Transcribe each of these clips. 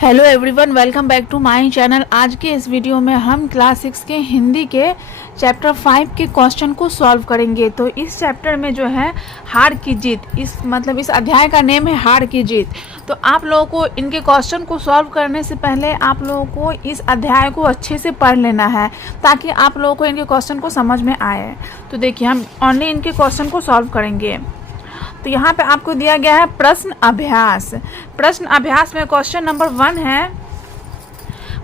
Hello everyone, welcome back to my channel. आज के इस वीडियो में हम क्लास 6 के हिंदी के चैप्टर 5 के क्वेश्चन को सॉल्व करेंगे। तो इस चैप्टर में जो है हार की जीत, इस अध्याय का नेम है हार की जीत। तो आप लोगों को इनके क्वेश्चन को सॉल्व करने से पहले आप लोगों को इस अध्याय को अच्छे से पढ़ लेना है ताकि आप लोगों को इनके क्वेश्चन को समझ में आए। तो देखिए, हम ओनली इनके क्वेश्चन को सॉल्व करेंगे। तो यहाँ पे आपको दिया गया है प्रश्न अभ्यास। प्रश्न अभ्यास में क्वेश्चन नंबर 1 है,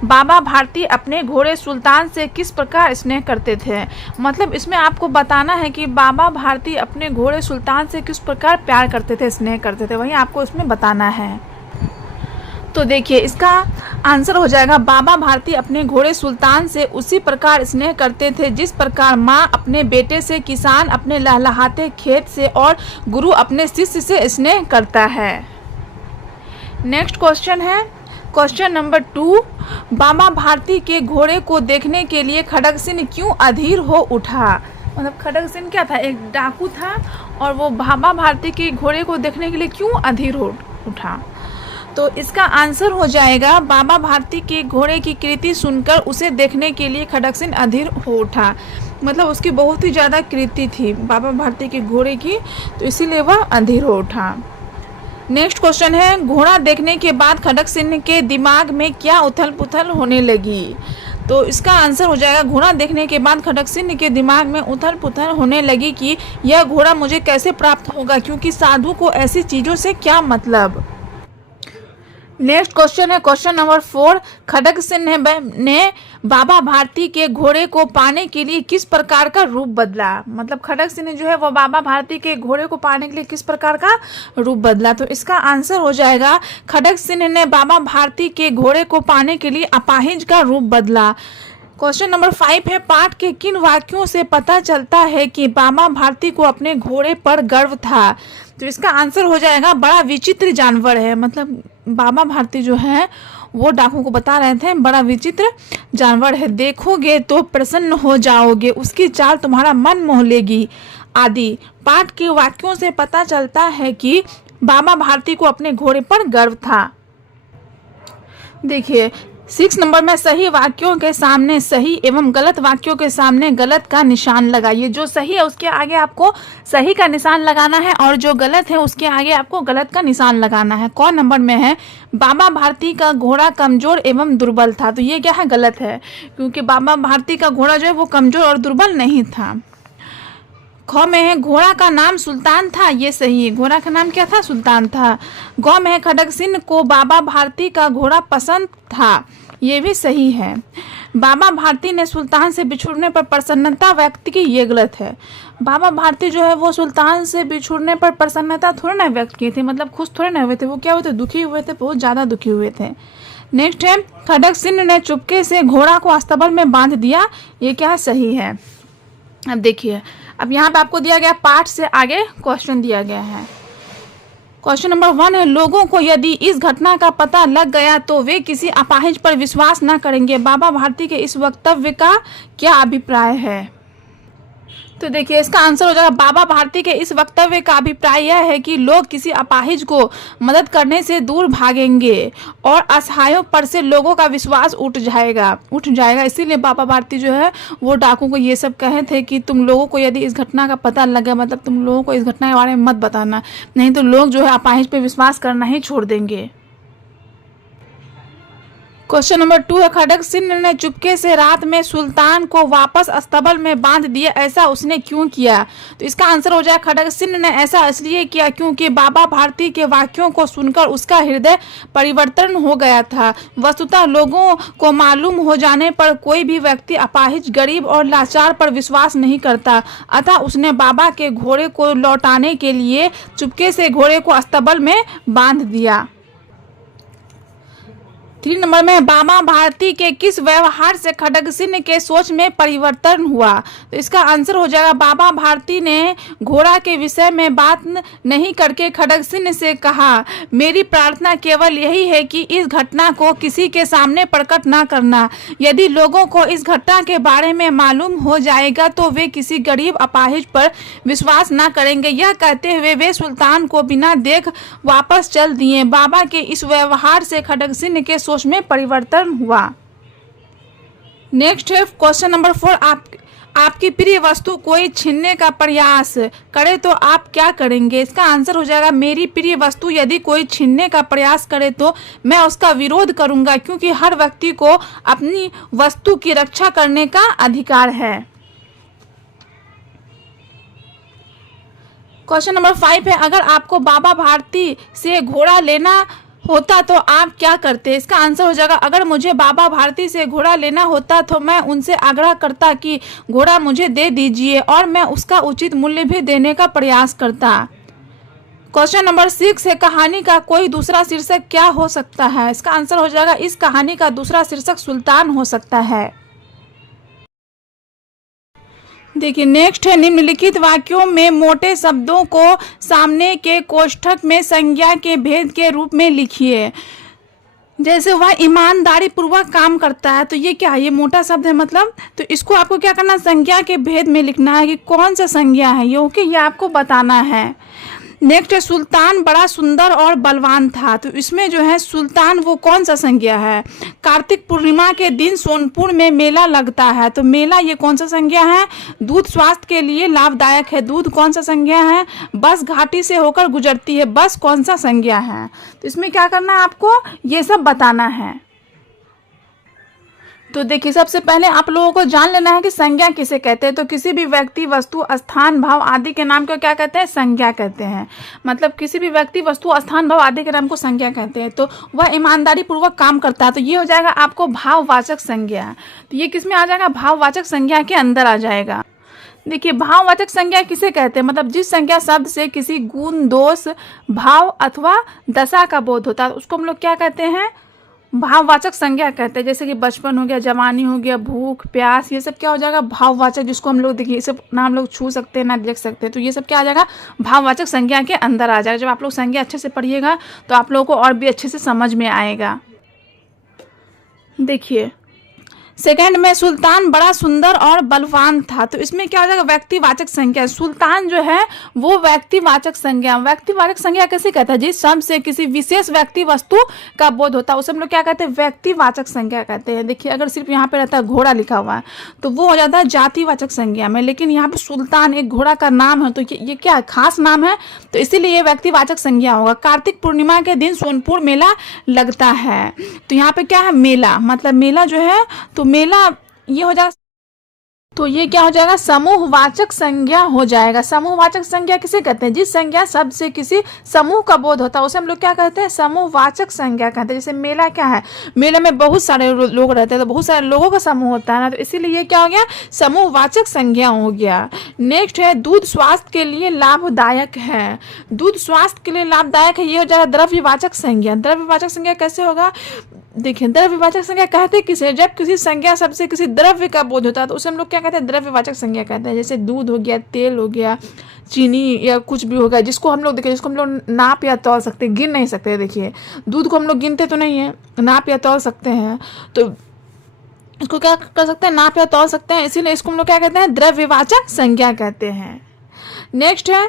बाबा भारती अपने घोड़े सुल्तान से किस प्रकार स्नेह करते थे। मतलब इसमें आपको बताना है कि बाबा भारती अपने घोड़े सुल्तान से किस प्रकार प्यार करते थे, स्नेह करते थे, वही आपको इसमें बताना है। तो देखिए, इसका आंसर हो जाएगा बाबा भारती अपने घोड़े सुल्तान से उसी प्रकार स्नेह करते थे जिस प्रकार माँ अपने बेटे से, किसान अपने लहलहाते खेत से और गुरु अपने शिष्य से स्नेह करता है। नेक्स्ट क्वेश्चन है क्वेश्चन नंबर 2, बाबा भारती के घोड़े को देखने के लिए खड़ग सिंह क्यों अधीर हो उठा। मतलब खड़ग सिंह क्या था, एक डाकू था और वो बाबा भारती के घोड़े को देखने के लिए क्यों अधीर हो उठा। तो इसका आंसर हो जाएगा बाबा भारती के घोड़े की कृति सुनकर उसे देखने के लिए खड़ग सिंह अधीर हो उठा। मतलब उसकी बहुत ही ज़्यादा कृति थी बाबा भारती के घोड़े की, तो इसीलिए वह अधीर हो उठा। नेक्स्ट क्वेश्चन है, घोड़ा देखने के बाद खड़ग सिंह के दिमाग में क्या उथल पुथल होने लगी। तो इसका आंसर हो जाएगा घोड़ा देखने के बाद खड़ग सिंह के दिमाग में उथल पुथल होने लगी कि यह घोड़ा मुझे कैसे प्राप्त होगा, क्योंकि साधु को ऐसी चीज़ों से क्या मतलब। नेक्स्ट क्वेश्चन है क्वेश्चन नंबर 4, खड़ग सिंह ने बाबा भारती के घोड़े को पाने के लिए किस प्रकार का रूप बदला। मतलब खड़ग सिंह जो है वो बाबा भारती के घोड़े को पाने के लिए किस प्रकार का रूप बदला। तो इसका आंसर हो जाएगा खड़ग सिंह ने बाबा भारती के घोड़े को पाने के लिए अपाहिज का रूप बदला। क्वेश्चन नंबर 5 है, पाठ के किन वाक्यों से पता चलता है कि बाबा भारती को अपने घोड़े पर गर्व था। तो इसका आंसर हो जाएगा बड़ा विचित्र जानवर है। मतलब बाबा भारती जो है वो डाकू को बता रहे थे बड़ा विचित्र जानवर है, देखोगे तो प्रसन्न हो जाओगे, उसकी चाल तुम्हारा मन मोह लेगी आदि। पाठ के वाक्यों से पता चलता है कि बाबा भारती को अपने घोड़े पर गर्व था। देखिए 6 नंबर में सही वाक्यों के सामने सही एवं गलत वाक्यों के सामने गलत का निशान लगाइए। जो सही है उसके आगे आपको सही का निशान लगाना है और जो गलत है उसके आगे आपको गलत का निशान लगाना है। कौन नंबर में है, बाबा भारती का घोड़ा कमजोर एवं दुर्बल था। तो ये क्या है, गलत है, क्योंकि बाबा भारती का घोड़ा जो है वो कमजोर और दुर्बल नहीं था। ख में है घोड़ा का नाम सुल्तान था, ये सही है, घोड़ा का नाम क्या था, सुल्तान था। ग में है खड़ग सिंह को बाबा भारती का घोड़ा पसंद था, ये भी सही है। बाबा भारती ने सुल्तान से बिछुड़ने पर प्रसन्नता व्यक्त की, ये गलत है। बाबा भारती जो है वो सुल्तान से बिछुड़ने पर प्रसन्नता थोड़ा ना व्यक्त की थी, मतलब खुश थोड़े ना हुए थे, वो क्या हुए थे, दुखी हुए थे, बहुत ज़्यादा दुखी हुए थे। नेक्स्ट है, खड़ग सिंह ने चुपके से घोड़ा को अस्तबल में बांध दिया, ये क्या सही है। अब देखिए, अब यहाँ पे आपको दिया गया पाठ से आगे क्वेश्चन दिया गया है। क्वेश्चन नंबर 1 है, लोगों को यदि इस घटना का पता लग गया तो वे किसी अपाहिज पर विश्वास न करेंगे। बाबा भारती के इस वक्तव्य का क्या अभिप्राय है। तो देखिए, इसका आंसर हो जाएगा बाबा भारती के इस वक्तव्य का अभिप्राय यह है कि लोग किसी अपाहिज को मदद करने से दूर भागेंगे और असहायों पर से लोगों का विश्वास उठ जाएगा। इसीलिए बाबा भारती जो है वो डाकू को ये सब कहे थे कि तुम लोगों को यदि इस घटना का पता लगे, मतलब तुम लोगों को इस घटना के बारे में मत बताना, नहीं तो लोग जो है अपाहिज पर विश्वास करना ही छोड़ देंगे। क्वेश्चन नंबर 2 है, खड़ग सिंह ने चुपके से रात में सुल्तान को वापस अस्तबल में बांध दिया, ऐसा उसने क्यों किया। तो इसका आंसर हो जाए खड़ग सिंह ने ऐसा इसलिए किया क्योंकि बाबा भारती के वाक्यों को सुनकर उसका हृदय परिवर्तन हो गया था। वस्तुतः लोगों को मालूम हो जाने पर कोई भी व्यक्ति अपाहिज, गरीब और लाचार पर विश्वास नहीं करता, अतः उसने बाबा के घोड़े को लौटाने के लिए चुपके से घोड़े को अस्तबल में बांध दिया। 3 नंबर में बाबा भारती के किस व्यवहार से खड्ग सिंह के सोच में परिवर्तन हुआ? तो इसका आंसर हो जाएगा बाबा भारती ने घोड़ा के विषय में बात नहीं करके खड्ग सिंह से कहा, मेरी प्रार्थना केवल यही है कि इस घटना को किसी के सामने प्रकट ना करना। यदि लोगों को इस घटना के बारे में मालूम हो जाएगा तो वे किसी गरीब अपाहिज पर विश्वास ना करेंगे। यह कहते हुए वे सुल्तान को बिना देख वापस चल दिए। बाबा के इस व्यवहार से खड्ग सिंह के सोच में परिवर्तन हुआ। नेक्स्ट है क्वेश्चन नंबर 4, आपकी प्रिय वस्तु कोई छीनने का प्रयास करे तो आप क्या करेंगे? इसका आंसर हो जाएगा मेरी प्रिय वस्तु यदि कोई छीनने का प्रयास करे तो मैं उसका विरोध करूंगा, क्योंकि हर व्यक्ति को अपनी वस्तु की रक्षा करने का अधिकार है। क्वेश्चन नंबर 5 है, अगर आपको बाबा भारती से घोड़ा लेना होता तो आप क्या करते? इसका आंसर हो जाएगा अगर मुझे बाबा भारती से घोड़ा लेना होता तो मैं उनसे आग्रह करता कि घोड़ा मुझे दे दीजिए और मैं उसका उचित मूल्य भी देने का प्रयास करता। क्वेश्चन नंबर 6 है, कहानी का कोई दूसरा शीर्षक क्या हो सकता है? इसका आंसर हो जाएगा इस कहानी का दूसरा शीर्षक सुल्तान हो सकता है। देखिए नेक्स्ट है, निम्नलिखित वाक्यों में मोटे शब्दों को सामने के कोष्ठक में संज्ञा के भेद के रूप में लिखिए। जैसे वह ईमानदारी पूर्वक काम करता है, तो ये क्या है? ये मोटा शब्द है मतलब, तो इसको आपको क्या करना, संज्ञा के भेद में लिखना है कि कौन सा संज्ञा है ये, ओके, ये आपको बताना है। नेक्स्ट है, सुल्तान बड़ा सुंदर और बलवान था, तो इसमें जो है सुल्तान वो कौन सा संज्ञा है? कार्तिक पूर्णिमा के दिन सोनपुर में मेला लगता है, तो मेला ये कौन सा संज्ञा है? दूध स्वास्थ्य के लिए लाभदायक है, दूध कौन सा संज्ञा है? बस घाटी से होकर गुजरती है, बस कौन सा संज्ञा है? तो इसमें क्या करना है आपको, ये सब बताना है। तो देखिए सबसे पहले आप लोगों को जान लेना है कि संज्ञा किसे कहते हैं। तो किसी भी व्यक्ति, वस्तु, स्थान, भाव आदि के नाम को क्या कहते हैं? संज्ञा कहते हैं। मतलब किसी भी व्यक्ति, वस्तु, स्थान, भाव आदि के नाम को संज्ञा कहते हैं। तो वह ईमानदारी पूर्वक काम करता है, तो ये हो जाएगा आपको भाववाचक संज्ञा। तो ये किस में आ जाएगा? भाववाचक संज्ञा के अंदर आ जाएगा। देखिए भाववाचक संज्ञा किसे कहते हैं? मतलब जिस संज्ञा शब्द से किसी गुण, दोष, भाव अथवा दशा का बोध होता है उसको हम लोग क्या कहते हैं? भाववाचक संज्ञा कहते हैं। जैसे कि बचपन हो गया, जवानी हो गया, भूख, प्यास, ये सब क्या हो जाएगा? भाववाचक, जिसको हम लोग देखिए ये सब ना हम लोग छू सकते हैं ना देख सकते हैं, तो ये सब क्या आ जाएगा? भाववाचक संज्ञा के अंदर आ जाएगा। जब आप लोग संज्ञा अच्छे से पढ़िएगा तो आप लोगों को और भी अच्छे से समझ में आएगा। देखिए सेकंड में, सुल्तान बड़ा सुंदर और बलवान था, तो इसमें क्या हो जाएगा? व्यक्तिवाचक संज्ञा। सुल्तान जो है वो व्यक्तिवाचक संज्ञा। व्यक्तिवाचक संज्ञा कैसे कहता है? जिस शब्द से किसी विशेष व्यक्ति, वस्तु का बोध होता है उसे हम लोग क्या कहते हैं? व्यक्तिवाचक संज्ञा कहते हैं। देखिए अगर सिर्फ यहाँ पे रहता है घोड़ा लिखा हुआ है तो वो हो जाता है जातिवाचक संज्ञा में, लेकिन यहाँ पे सुल्तान एक घोड़ा का नाम है, तो ये क्या खास नाम है, तो इसीलिए ये व्यक्तिवाचक संज्ञा होगा। कार्तिक पूर्णिमा के दिन सोनपुर मेला लगता है, तो यहाँ पे क्या है? मेला, मतलब मेला जो है, तो मेला ये हो जाएगा, तो ये क्या हो जाएगा? समूहवाचक संज्ञा हो जाएगा। समूहवाचक संज्ञा किसे कहते हैं? जिस संज्ञा शब्द से किसी समूह का बोध होता है उसे हम लोग क्या कहते हैं? समूहवाचक संज्ञा कहते हैं। जैसे मेला क्या है? मेले में बहुत सारे लोग रहते हैं, तो बहुत सारे लोगों का समूह होता है ना, तो इसीलिए ये क्या हो गया? समूहवाचक संज्ञा हो गया। नेक्स्ट है, दूध स्वास्थ्य के लिए लाभदायक है। दूध स्वास्थ्य के लिए लाभदायक है, ये हो जाएगा द्रव्यवाचक संज्ञा। द्रव्यवाचक संज्ञा कैसे होगा? देखिए द्रव्यवाचक संज्ञा कहते किसे? जब किसी संज्ञा शब्द से किसी द्रव्य का बोध होता है तो उसे हम लोग क्या कहते हैं? द्रव्यवाचक संज्ञा कहते हैं। जैसे दूध हो गया, तेल हो गया, चीनी या कुछ भी होगा, जिसको हम लोग देखिए, जिसको हम लोग नाप या तौल सकते हैं, गिन नहीं सकते। देखिए दूध को हम लोग गिनते तो नहीं है, नाप या तौल सकते हैं, तो इसको क्या कर सकते हैं? नाप या तौल सकते हैं, इसीलिए इसको हम लोग क्या कहते हैं? द्रव्यवाचक संज्ञा कहते हैं। नेक्स्ट है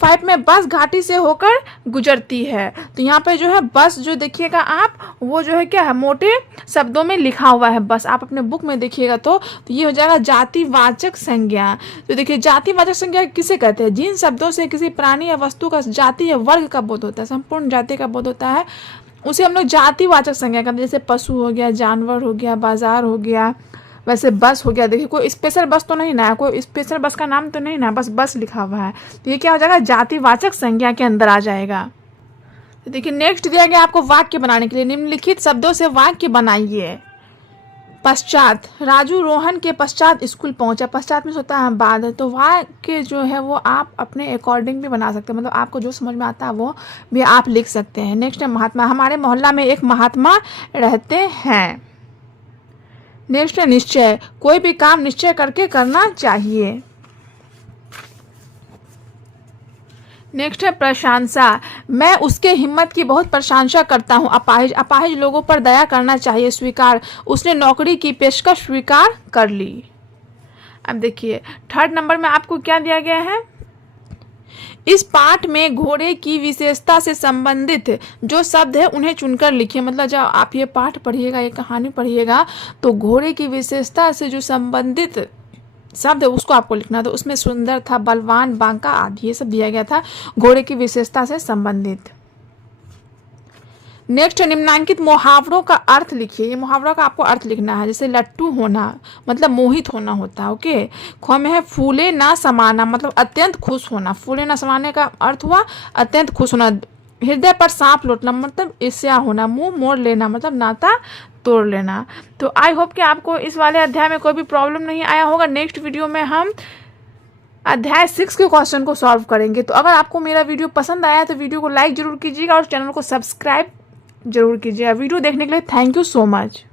5 में, बस घाटी से होकर गुजरती है, तो यहाँ पे जो है बस जो देखिएगा आप, वो जो है क्या है? मोटे शब्दों में लिखा हुआ है बस, आप अपने बुक में देखिएगा तो ये हो जाएगा जातिवाचक संज्ञा। तो देखिए जातिवाचक संज्ञा किसे कहते हैं? जिन शब्दों से किसी प्राणी या वस्तु का जाति या वर्ग का बोध होता है, संपूर्ण जाति का बोध होता है, उसे हम लोग जातिवाचक संज्ञा कहते हैं। जैसे पशु हो गया, जानवर हो गया, बाजार हो गया, वैसे बस हो गया। देखिए कोई स्पेशल बस तो नहीं ना, कोई स्पेशल बस का नाम तो नहीं ना, बस लिखा हुआ है, तो ये क्या हो जाएगा? जातिवाचक संज्ञा के अंदर आ जाएगा। तो देखिए नेक्स्ट दिया गया आपको वाक्य बनाने के लिए, निम्नलिखित शब्दों से वाक्य बनाइए। पश्चात, राजू रोहन के पश्चात स्कूल पहुंचा। पश्चात में होता है बाद, तो वाक्य जो है वो आप अपने अकॉर्डिंग भी बना सकते हैं, मतलब आपको जो समझ में आता है वो भी आप लिख सकते हैं। नेक्स्ट है महात्मा, हमारे मोहल्ला में एक महात्मा रहते हैं। नेक्स्ट है निश्चय, कोई भी काम निश्चय करके करना चाहिए। नेक्स्ट है प्रशंसा, मैं उसके हिम्मत की बहुत प्रशंसा करता हूँ। अपाहिज, अपाहिज लोगों पर दया करना चाहिए। स्वीकार, उसने नौकरी की पेशकश स्वीकार कर ली। अब देखिए थर्ड नंबर में आपको क्या दिया गया है, इस पाठ में घोड़े की विशेषता से संबंधित जो शब्द है उन्हें चुनकर लिखिए। मतलब जब आप ये पाठ पढ़िएगा, ये कहानी पढ़िएगा, तो घोड़े की विशेषता से जो संबंधित शब्द है उसको आपको लिखना। तो उसमें सुंदर था, बलवान, बांका आदि ये सब दिया गया था घोड़े की विशेषता से संबंधित। नेक्स्ट निम्नांकित मुहावरों का अर्थ लिखिए। ये मुहावरों का आपको अर्थ लिखना है। जैसे लट्टू होना मतलब मोहित होना होता है। ओके। ख में है फूले ना समाना, मतलब अत्यंत खुश होना। फूले ना समाने का अर्थ हुआ अत्यंत खुश होना। हृदय पर सांप लौटना मतलब ईर्ष्या होना। मुंह मोड़ लेना मतलब नाता तोड़ लेना। तो आई होप कि आपको इस वाले अध्याय में कोई भी प्रॉब्लम नहीं आया होगा। नेक्स्ट वीडियो में हम अध्याय 6 के क्वेश्चन को सॉल्व करेंगे। तो अगर आपको मेरा वीडियो पसंद आया तो वीडियो को लाइक जरूर कीजिएगा और चैनल को सब्सक्राइब जरूर कीजिएगा। वीडियो देखने के लिए थैंक यू सो मच।